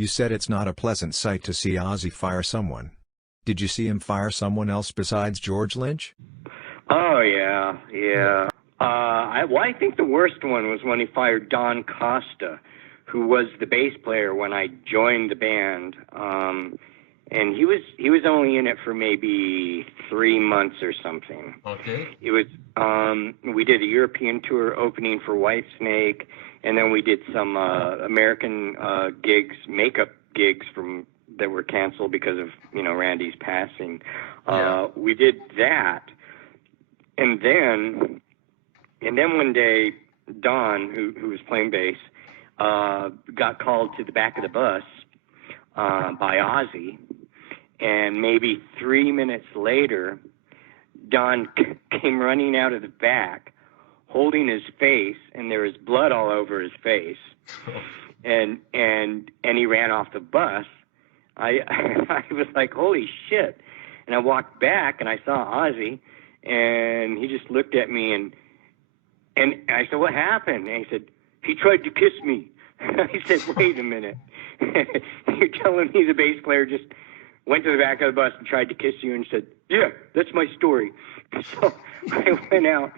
You said it's not a pleasant sight to see Ozzy fire someone. Did you see him fire someone else besides George Lynch? Oh, yeah. I think the worst one was when he fired Don Costa, who was the bass player when I joined the band. And he was only in it for maybe 3 months or something. Okay. It was we did a European tour opening for Whitesnake, and then we did some American gigs, makeup gigs that were canceled because of Randy's passing. We did that, and then one day Don, who was playing bass, got called to the back of the bus by Ozzy. And maybe 3 minutes later, Don came running out of the back, holding his face, and there was blood all over his face. And he ran off the bus. I was like, holy shit. And I walked back, and I saw Ozzy, and he just looked at me, and I said, what happened? And he said, he tried to kiss me. I said, wait a minute. You're telling me the bass player just went to the back of the bus and tried to kiss you? And said, yeah, that's my story. So I went out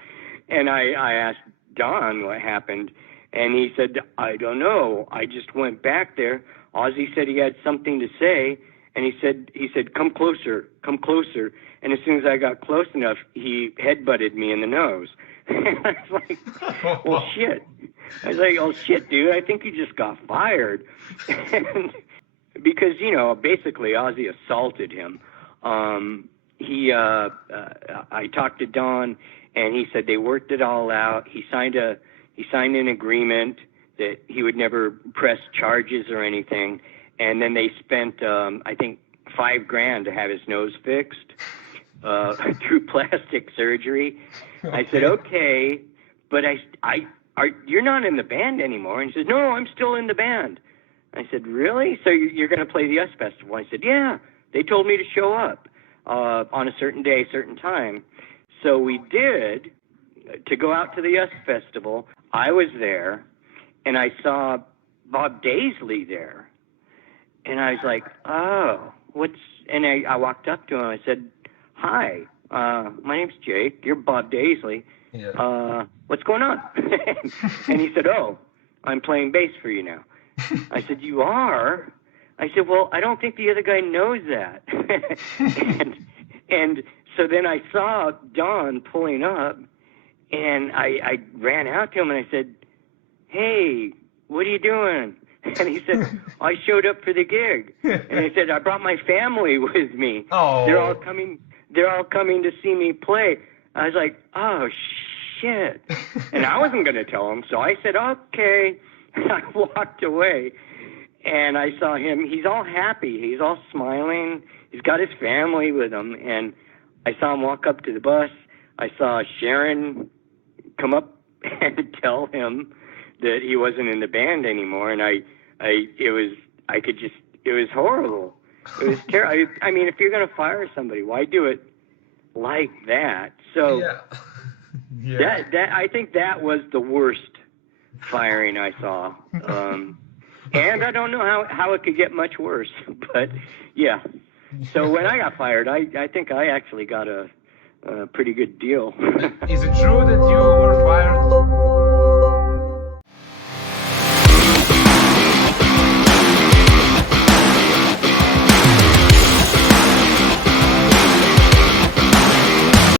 and I asked Don what happened, and he said, I don't know. I just went back there. Ozzy said he had something to say, and he said, come closer. And as soon as I got close enough, he headbutted me in the nose. And I was like, well, shit. I was like, oh, shit, dude, I think you just got fired. And because, basically Ozzy assaulted him. I talked to Don, and he said they worked it all out. He signed an agreement that he would never press charges or anything. And then they spent, I think, $5,000 to have his nose fixed through plastic surgery. I said, okay, but you're not in the band anymore. And he said, no, I'm still in the band. I said, really? So you're going to play the US Festival? I said, yeah. They told me to show up on a certain day, certain time. So we did, to go out to the US Festival. I was there, and I saw Bob Daisley there. And I was like, oh, and I walked up to him. I said, hi, my name's Jake. You're Bob Daisley. Yeah. What's going on? And he said, oh, I'm playing bass for you now. I said, you are? I said, well, I don't think the other guy knows that. and so then I saw Don pulling up, and I ran out to him, and I said, hey, what are you doing? And he said, I showed up for the gig. And he said, I brought my family with me. Oh. They're all coming to see me play. I was like, oh, shit. And I wasn't going to tell him, so I said, okay. And I walked away, and I saw him. He's all happy. He's all smiling. He's got his family with him. And I saw him walk up to the bus. I saw Sharon come up and tell him that he wasn't in the band anymore. And it was horrible. It was terrible. I mean, if you're going to fire somebody, why do it like that? So yeah. that I think that was the worst firing I saw. And I don't know how it could get much worse, but yeah. So when I got fired, I think I actually got a pretty good deal. Is it true that you were fired